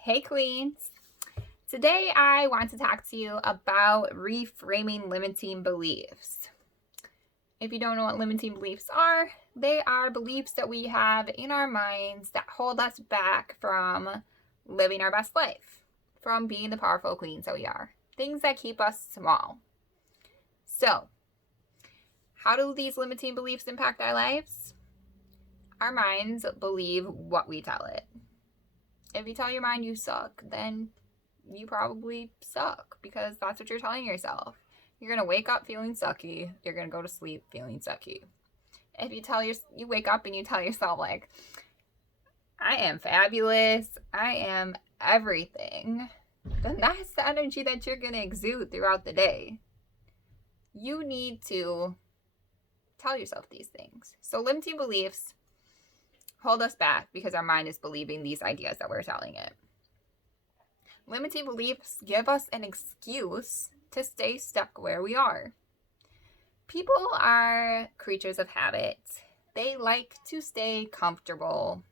Hey Queens! Today I want to talk to you about reframing limiting beliefs. If you don't know what limiting beliefs are, they are beliefs that we have in our minds that hold us back from living our best life, from being the powerful queens that we are. Things that keep us small. So, how do these limiting beliefs impact our lives? Our minds believe what we tell it. If you tell your mind you suck, then you probably suck because that's what you're telling yourself. You're going to wake up feeling sucky. You're going to go to sleep feeling sucky. If you wake up and you tell yourself like, I am fabulous, I am everything, then that's the energy that you're going to exude throughout the day. You need to tell yourself these things. So limiting beliefs hold us back because our mind is believing these ideas that we're telling it. Limiting beliefs give us an excuse to stay stuck where we are. People are creatures of habit. They like to stay comfortable.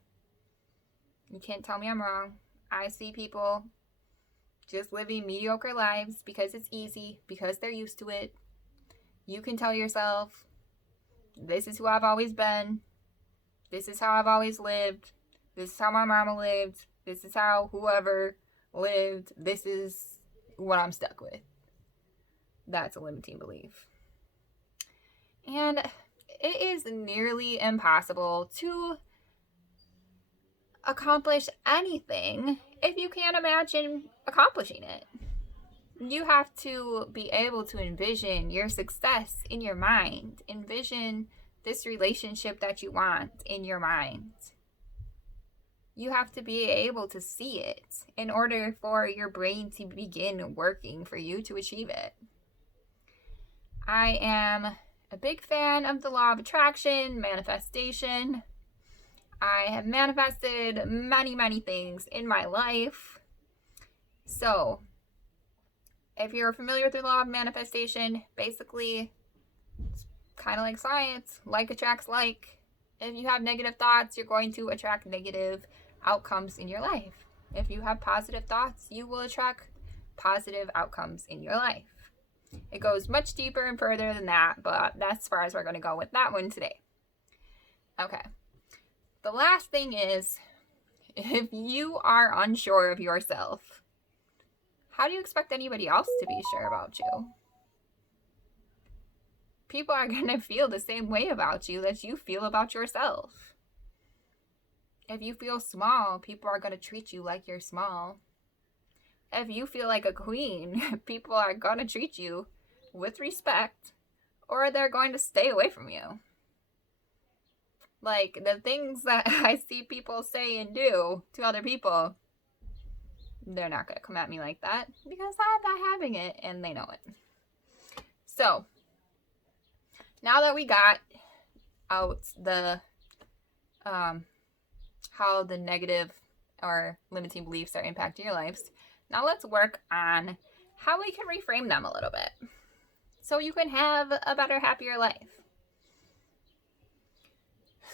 You can't tell me I'm wrong. I see people just living mediocre lives because it's easy, because they're used to it. You can tell yourself, this is who I've always been. This is how I've always lived. This is how my mama lived. This is how whoever lived. This is what I'm stuck with. That's a limiting belief. And it is nearly impossible to accomplish anything if you can't imagine accomplishing it. You have to be able to envision your success in your mind. Envision this relationship that you want in your mind. You have to be able to see it in order for your brain to begin working for you to achieve it. I am a big fan of the law of attraction, manifestation. I have manifested many things in my life. So, if you're familiar with the law of manifestation, basically, it's kind of like science. Like attracts like. If you have negative thoughts, you're going to attract negative outcomes in your life. If you have positive thoughts, you will attract positive outcomes in your life. It goes much deeper and further than that, but that's as far as we're going to go with that one today. Okay. The last thing is, if you are unsure of yourself, how do you expect anybody else to be sure about you? People are going to feel the same way about you that you feel about yourself. If you feel small, people are going to treat you like you're small. If you feel like a queen, people are going to treat you with respect, or they're going to stay away from you. Like, the things that I see people say and do to other people, they're not going to come at me like that because I'm not having it and they know it. So, now that we got out the how the negative or limiting beliefs are impacting your lives, now let's work on how we can reframe them a little bit so you can have a better, happier life.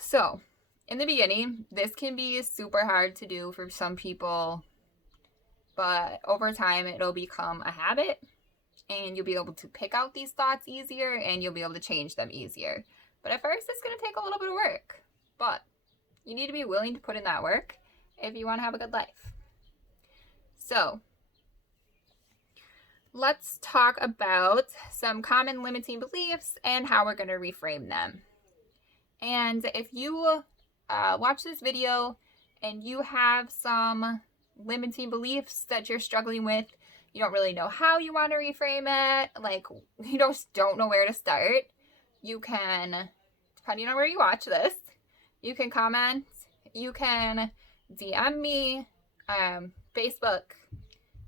So, in the beginning, this can be super hard to do for some people, but over time it'll become a habit and you'll be able to pick out these thoughts easier and you'll be able to change them easier. But at first it's going to take a little bit of work, but you need to be willing to put in that work if you want to have a good life. So, let's talk about some common limiting beliefs and how we're going to reframe them. And if you watch this video and you have some limiting beliefs that you're struggling with, you don't really know how you want to reframe it, like you don't know where to start, you can, depending on where you watch this, you can comment, you can DM me, Facebook,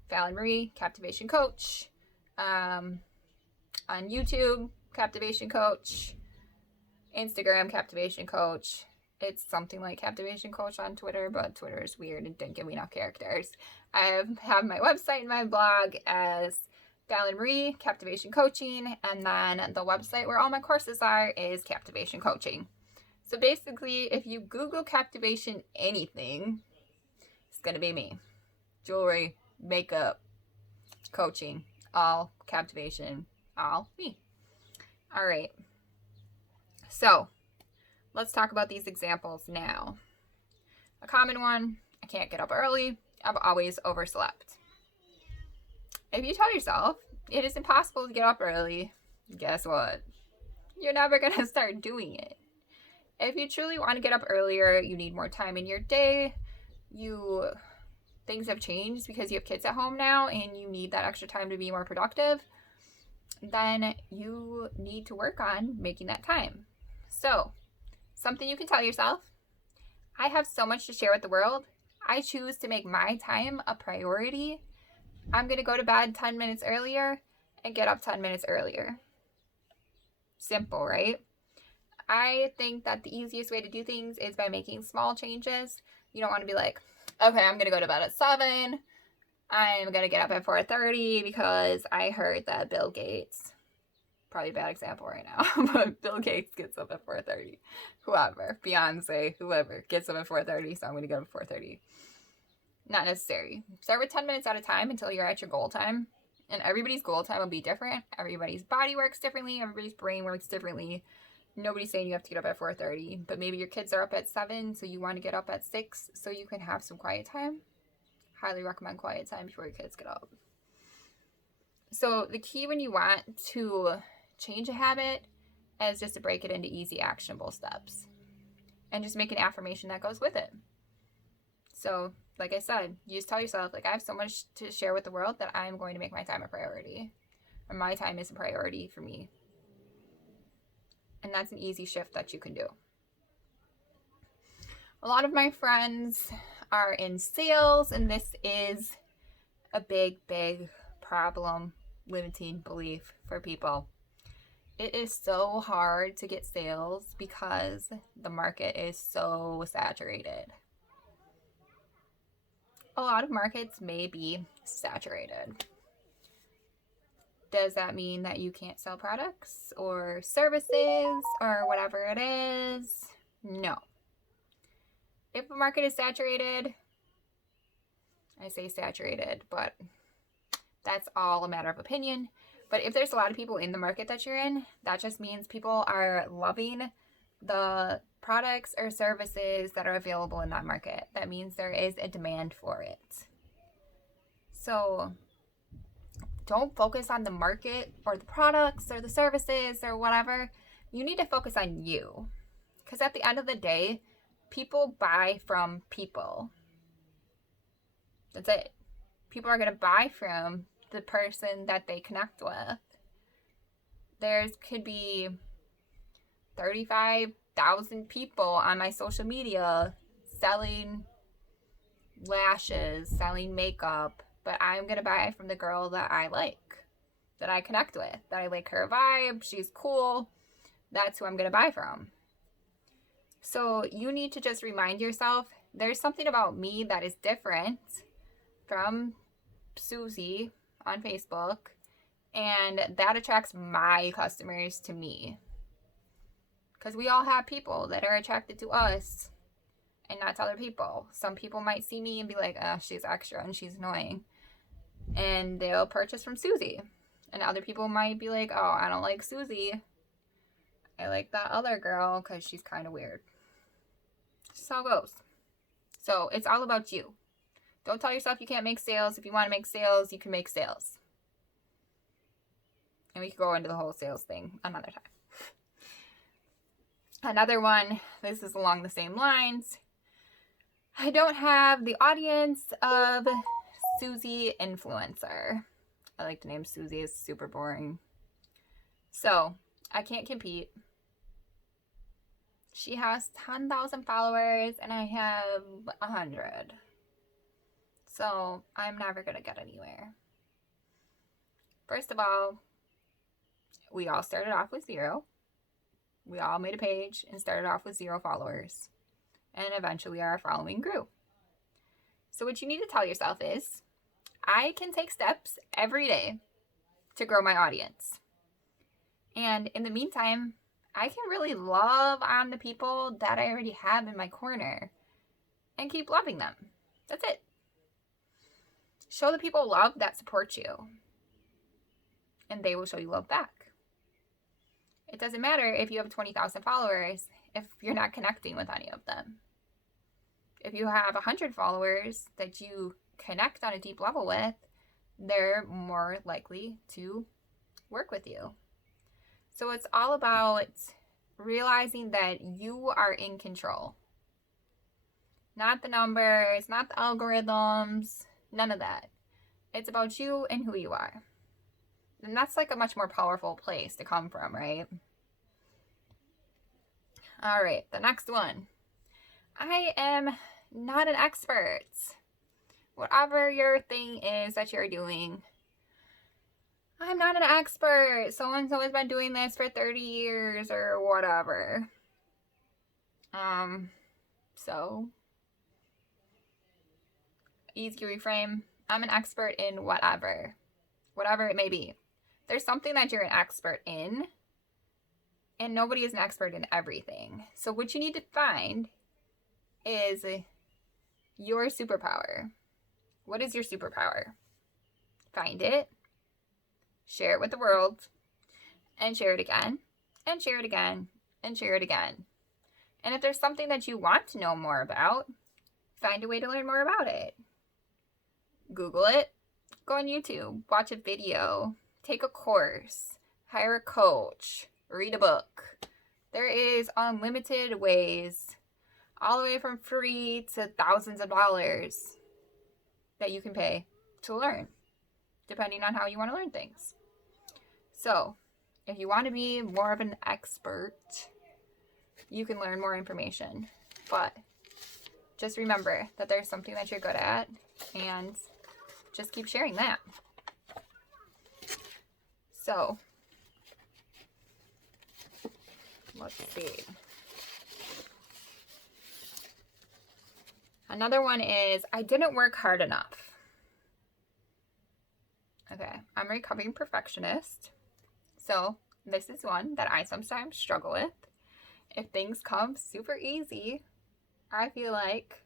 Fallon Marie, Captivation Coach, on YouTube, Captivation Coach, Instagram, Captivation Coach. It's something like Captivation Coach on Twitter, but Twitter is weird and didn't give me enough characters. I have my website and my blog as Fallon Marie, Captivation Coaching, and then the website where all my courses are is Captivation Coaching. So basically, if you Google Captivation anything, it's going to be me. jewelry, makeup, coaching, all captivation, all me. All right. So let's talk about these examples now. A common one, I can't get up early. I've always overslept. If you tell yourself it is impossible to get up early, guess what? You're never going to start doing it. If you truly want to get up earlier, you need more time in your day. Things have changed because you have kids at home now and you need that extra time to be more productive. Then you need to work on making that time. So, something you can tell yourself, I have so much to share with the world. I choose to make my time a priority. I'm going to go to bed 10 minutes earlier and get up 10 minutes earlier. Simple, right? I think that the easiest way to do things is by making small changes. You don't want to be like, okay, I'm going to go to bed at 7. I'm going to get up at 4:30 because I heard that Bill Gates, probably a bad example right now, but Bill Gates gets up at 4:30. Whoever, Beyonce, whoever gets up at 4:30, so I'm going to get up at 4:30. Not necessary. Start with 10 minutes at a time until you're at your goal time. And everybody's goal time will be different. Everybody's body works differently. Everybody's brain works differently. Nobody's saying you have to get up at 4:30, but maybe your kids are up at 7, so you want to get up at 6 so you can have some quiet time. Highly recommend quiet time before your kids get up. So the key when you want to change a habit is just to break it into easy, actionable steps and just make an affirmation that goes with it. So, like I said, you just tell yourself, like, I have so much to share with the world that I'm going to make my time a priority. Or my time is a priority for me. And that's an easy shift that you can do. A lot of my friends are in sales, and this is a big, big problem, limiting belief for people. It is so hard to get sales because the market is so saturated. A lot of markets may be saturated. Does that mean that you can't sell products or services or whatever it is? No. If a market is saturated, I say saturated, but that's all a matter of opinion. But if there's a lot of people in the market that you're in, that just means people are loving the products or services that are available in that market. That means there is a demand for it. So don't focus on the market or the products or the services or whatever. You need to focus on you. Because at the end of the day, people buy from people. That's it. People are going to buy from the person that they connect with. There could be 35,000 people on my social media selling lashes, selling makeup, but I'm going to buy from the girl that I like, that I connect with, that I like her vibe, she's cool. That's who I'm going to buy from. So you need to just remind yourself, there's something about me that is different from Susie on Facebook, and that attracts my customers to me. Because we all have people that are attracted to us and not to other people. Some people might see me and be like, oh, she's extra and she's annoying. And they'll purchase from Susie. And other people might be like, oh, I don't like Susie. I like that other girl because she's kind of weird. That's how it goes. So it's all about you. Don't tell yourself you can't make sales. If you want to make sales, you can make sales. And we could go into the whole sales thing another time. Another one, this is along the same lines. I don't have the audience of Susie Influencer. I like the name Susie, it's super boring. So, I can't compete. She has 10,000 followers and I have 100. So, I'm never going to get anywhere. First of all, we all started off with 0. We all made a page and started off with 0 followers. And eventually our following grew. So what you need to tell yourself is, I can take steps every day to grow my audience. And in the meantime, I can really love on the people that I already have in my corner and keep loving them. That's it. Show the people love that support you, and they will show you love back. It doesn't matter if you have 20,000 followers if you're not connecting with any of them. If you have 100 followers that you connect on a deep level with, they're more likely to work with you. So it's all about realizing that you are in control. Not the numbers, not the algorithms, none of that. It's about you and who you are. And that's like a much more powerful place to come from, right? All right, the next one. I am not an expert. Whatever your thing is that you're doing, I'm not an expert. So-and-so has been doing this for 30 years or whatever. So easy to reframe. I'm an expert in whatever it may be. There's something that you're an expert in, and nobody is an expert in everything. So what you need to find is your superpower. What is your superpower? Find it, share it with the world, and share it again, and share it again, and share it again. And if there's something that you want to know more about, find a way to learn more about it. Google it, go on YouTube, watch a video, take a course, hire a coach, read a book. There is unlimited ways, all the way from free to thousands of dollars, that you can pay to learn, depending on how you want to learn things. So, if you want to be more of an expert, you can learn more information. But just remember that there's something that you're good at, and just keep sharing that. So, let's see. Another one is, I didn't work hard enough. Okay, I'm a recovering perfectionist. So this is one that I sometimes struggle with. If things come super easy, I feel like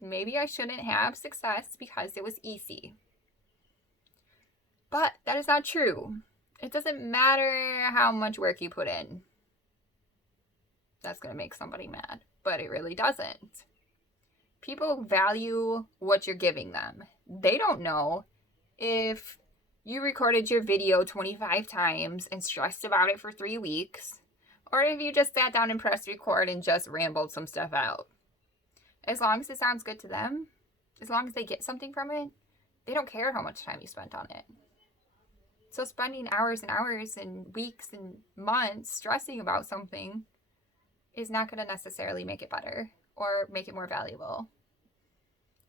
maybe I shouldn't have success because it was easy. But that is not true. It doesn't matter how much work you put in. That's going to make somebody mad, but it really doesn't. People value what you're giving them. They don't know if you recorded your video 25 times and stressed about it for 3 weeks, or if you just sat down and pressed record and just rambled some stuff out. As long as it sounds good to them, as long as they get something from it, they don't care how much time you spent on it. So spending hours and hours and weeks and months stressing about something is not going to necessarily make it better or make it more valuable.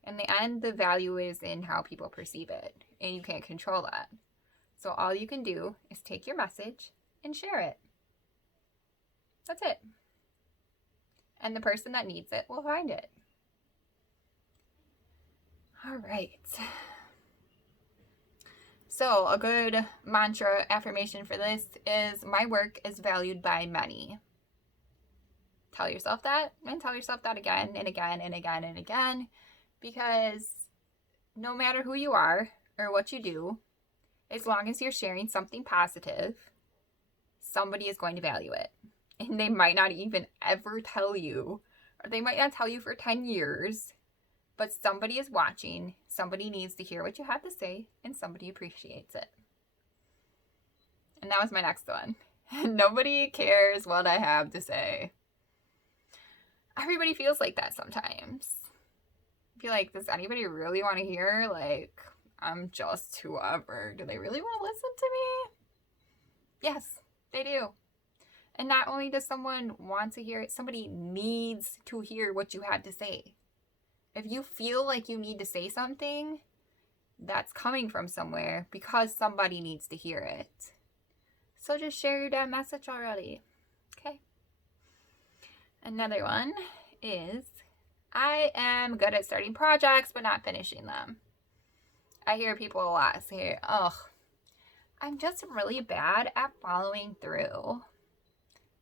In the end, the value is in how people perceive it, and you can't control that. So all you can do is take your message and share it. That's it. And the person that needs it will find it. All right. So a good mantra affirmation for this is, my work is valued by many. Tell yourself that, and tell yourself that again and again and again and again, because no matter who you are or what you do, as long as you're sharing something positive, somebody is going to value it. And they might not even ever tell you, or they might not tell you for 10 years, but somebody is watching, somebody needs to hear what you have to say, and somebody appreciates it. And that was my next one. Nobody cares what I have to say. Everybody feels like that sometimes. I feel like, does anybody really want to hear, like, I'm just whoever? Do they really want to listen to me? Yes, they do. And not only does someone want to hear it, somebody needs to hear what you have to say. If you feel like you need to say something, that's coming from somewhere because somebody needs to hear it. So just share your damn message already. Okay. Another one is, I am good at starting projects but not finishing them. I hear people a lot say, I'm just really bad at following through.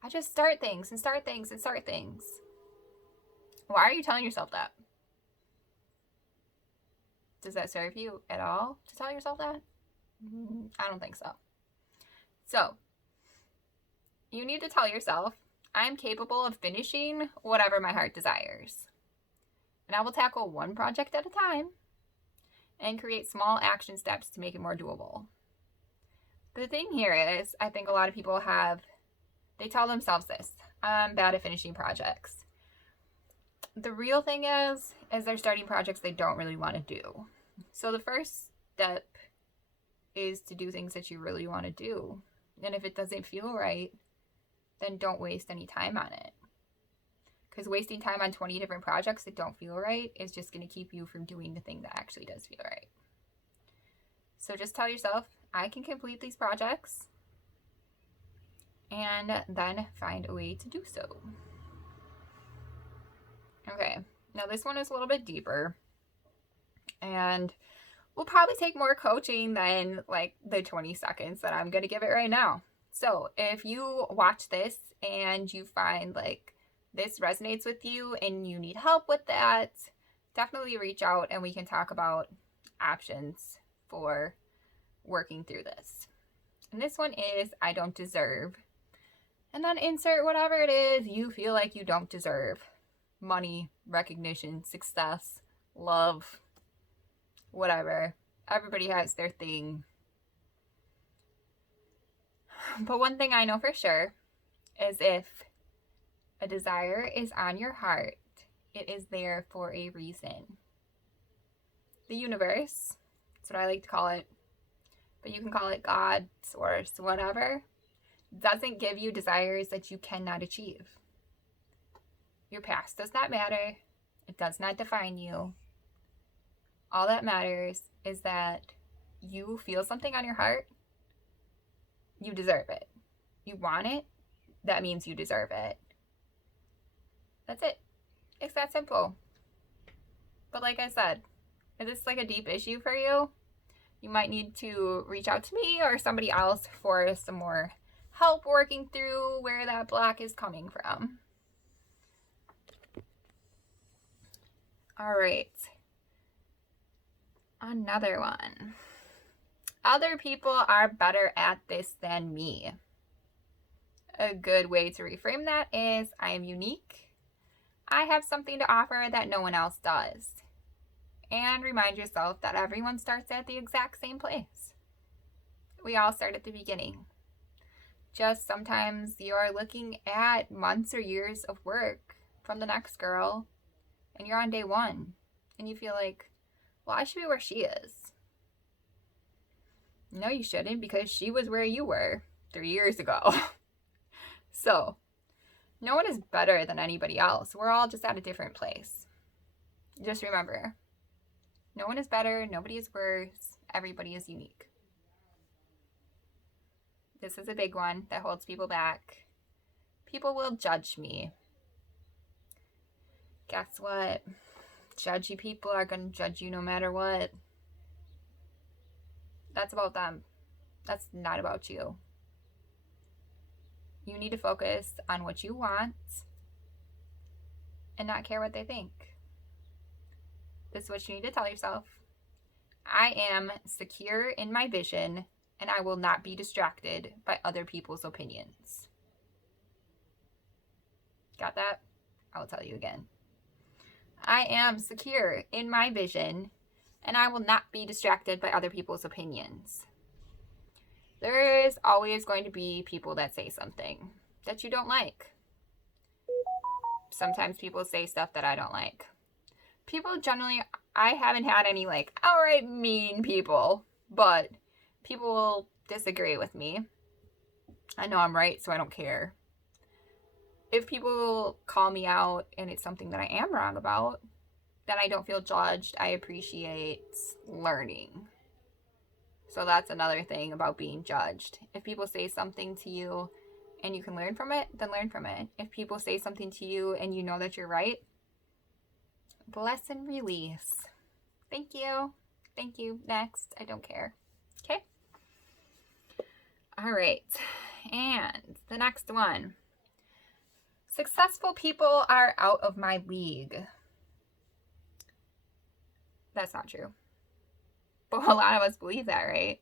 I just start things and start things and start things. Why are you telling yourself that? Does that serve you at all to tell yourself that? I don't think so. So, you need to tell yourself, I'm capable of finishing whatever my heart desires. And I will tackle one project at a time and create small action steps to make it more doable. The thing here is, I think a lot of people they tell themselves this, I'm bad at finishing projects. The real thing is they're starting projects they don't really want to do. So the first step is to do things that you really want to do. And if it doesn't feel right, then don't waste any time on it. Because wasting time on 20 different projects that don't feel right is just going to keep you from doing the thing that actually does feel right. So just tell yourself, I can complete these projects, and then find a way to do so. Okay, now this one is a little bit deeper, and will probably take more coaching than like the 20 seconds that I'm going to give it right now. So if you watch this and you find like this resonates with you and you need help with that, definitely reach out and we can talk about options for working through this. And this one is, I don't deserve. And then insert whatever it is you feel like you don't deserve. Money, recognition, success, love, whatever. Everybody has their thing. But one thing I know for sure is if a desire is on your heart, it is there for a reason. The universe, that's what I like to call it, but you can call it God, source, whatever, doesn't give you desires that you cannot achieve. Your past does not matter. It does not define you. All that matters is that you feel something on your heart. You deserve it. You want it. That means you deserve it. That's it. It's that simple. But like I said, if this is like a deep issue for you, you might need to reach out to me or somebody else for some more help working through where that block is coming from. All right. Another one. Other people are better at this than me. A good way to reframe that is, I am unique. I have something to offer that no one else does. And remind yourself that everyone starts at the exact same place. We all start at the beginning. Just sometimes you're looking at months or years of work from the next girl, and you're on day one, and you feel like, well, I should be where she is. No, you shouldn't, because she was where you were 3 years ago. So, no one is better than anybody else. We're all just at a different place. Just remember, no one is better, nobody is worse, everybody is unique. This is a big one that holds people back. People will judge me. Guess what? Judgy people are going to judge you no matter what. That's about them. That's not about you. You need to focus on what you want and not care what they think. This is what you need to tell yourself. I am secure in my vision, and I will not be distracted by other people's opinions. Got that? I will tell you again. I am secure in my vision, and I will not be distracted by other people's opinions. There is always going to be people that say something that you don't like. Sometimes people say stuff that I don't like. People generally, I haven't had any like outright mean people, but people will disagree with me. I know I'm right, so I don't care. If people call me out and it's something that I am wrong about, then I don't feel judged. I appreciate learning. So that's another thing about being judged. If people say something to you and you can learn from it, then learn from it. If people say something to you and you know that you're right, bless and release. Thank you. Thank you. Next. I don't care. Okay? All right. And the next one. Successful people are out of my league. That's not true. But a lot of us believe that, right?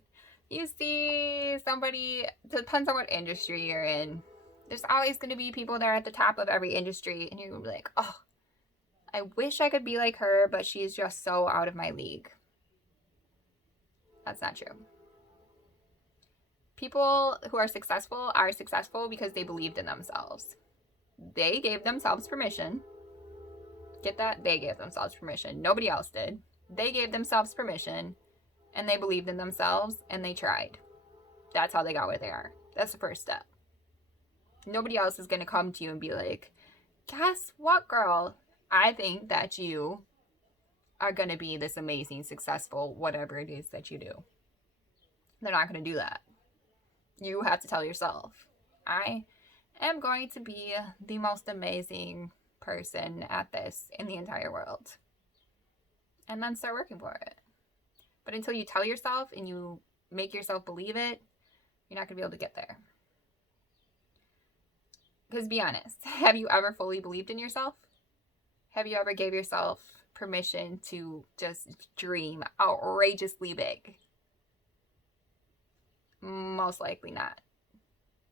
You see somebody, depends on what industry you're in. There's always going to be people that are at the top of every industry, and you're going to be like, oh, I wish I could be like her, but she's just so out of my league. That's not true. People who are successful because they believed in themselves. They gave themselves permission. Get that? They gave themselves permission. Nobody else did. They gave themselves permission, and they believed in themselves, and they tried. That's how they got where they are. That's the first step. Nobody else is going to come to you and be like, guess what, girl? I think that you are going to be this amazing, successful, whatever it is that you do. They're not going to do that. You have to tell yourself, I am going to be the most amazing person at this in the entire world. And then start working for it. But until you tell yourself and you make yourself believe it, you're not going to be able to get there. Because be honest, have you ever fully believed in yourself? Have you ever gave yourself permission to just dream outrageously big? Most likely not.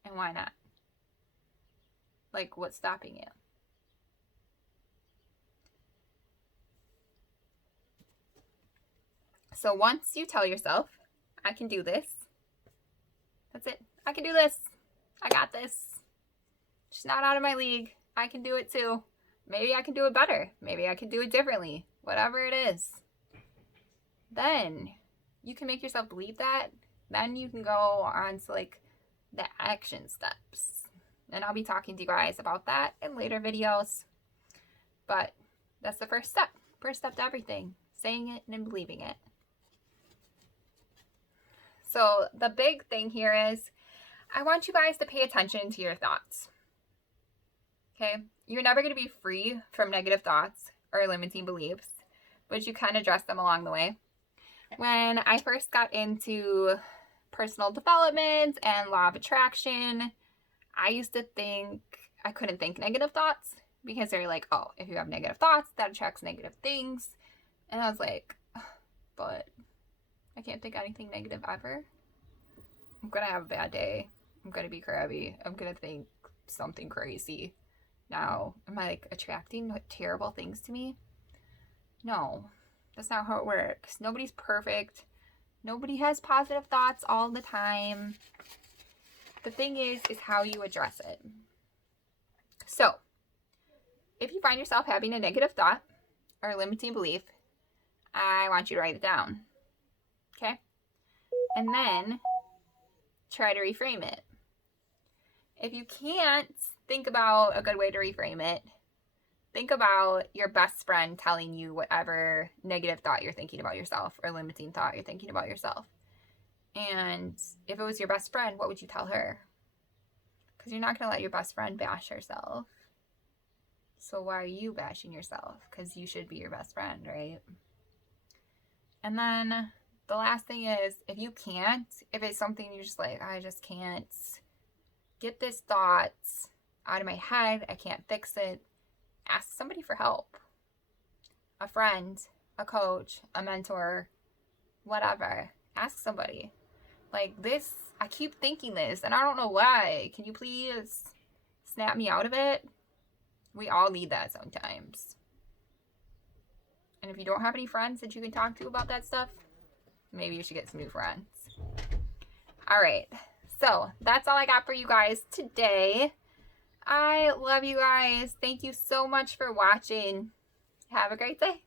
And why not? Like, what's stopping you? So once you tell yourself, I can do this. That's it. I can do this. I got this. She's not out of my league. I can do it too. Maybe I can do it better. Maybe I can do it differently. Whatever it is. Then you can make yourself believe that. Then you can go on to like the action steps. And I'll be talking to you guys about that in later videos. But that's the first step. First step to everything. Saying it and believing it. So the big thing here is I want you guys to pay attention to your thoughts. Okay? You're never going to be free from negative thoughts or limiting beliefs, but you can address them along the way. When I first got into personal development and law of attraction, I used to think I couldn't think negative thoughts because they're like, oh, if you have negative thoughts, that attracts negative things. And I was like, but I can't think anything negative ever. I'm going to have a bad day. I'm going to be crabby. I'm going to think something crazy. Now, am I like attracting terrible things to me? No, that's not how it works. Nobody's perfect. Nobody has positive thoughts all the time. The thing is how you address it. So, if you find yourself having a negative thought or a limiting belief, I want you to write it down. Okay? And then try to reframe it. If you can't think about a good way to reframe it, think about your best friend telling you whatever negative thought you're thinking about yourself or limiting thought you're thinking about yourself. And if it was your best friend, what would you tell her? Because you're not going to let your best friend bash herself. So why are you bashing yourself? Because you should be your best friend, right? And then the last thing is, if you can't, if it's something you're just like, I just can't get this thought out of my head, I can't fix it, ask somebody for help. A friend, a coach, a mentor, whatever. Ask somebody. Like this, I keep thinking this and I don't know why. Can you please snap me out of it? We all need that sometimes. And if you don't have any friends that you can talk to about that stuff, maybe you should get some new friends. All right. So that's all I got for you guys today. I love you guys. Thank you so much for watching. Have a great day.